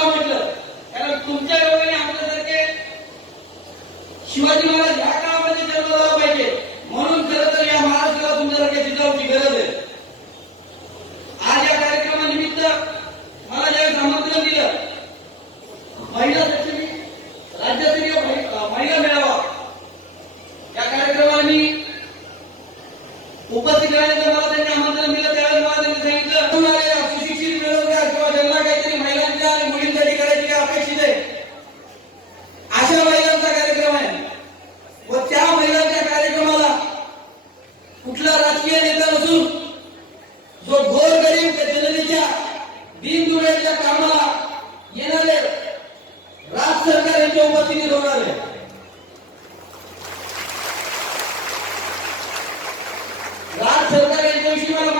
का म्हटलं, कारण तुमच्या योगाने आपल्यासारखे शिवाजी महाराज ह्या काळामध्ये जन्म झाला पाहिजे, म्हणून खरं तर या महाराष्ट्राला तुमच्यासारख्या जिजाऊची गरज आहे. आज या कार्यक्रमानिमित्त मला ज्यावेळेस आमंत्रण दिलं महिला सचिव राज्यस्तरीय महिला मेळावा या कार्यक्रमाला मी उपस्थित राहण्याचं मला त्यांनी आमंत्रण दिलं. त्यावेळेस मला त्यांनी सांगितलं सुशिक्षित बेरोजगार किंवा ज्यांना काहीतरी महिलांच्या आणि मुलींसाठी करायची काय अपेक्षित आहे अशा महिलांचा कार्यक्रम आहे व त्या महिलांच्या कार्यक्रमाला कुठला राजकीय नेता नसून जो गोरगरीब जनतेच्या दीनदुबळ्याच्या कामाला येणारे राज्य सरकार यांच्या उपस्थितीत होणार आहे. राज्य सरकार यांच्याविषयी मला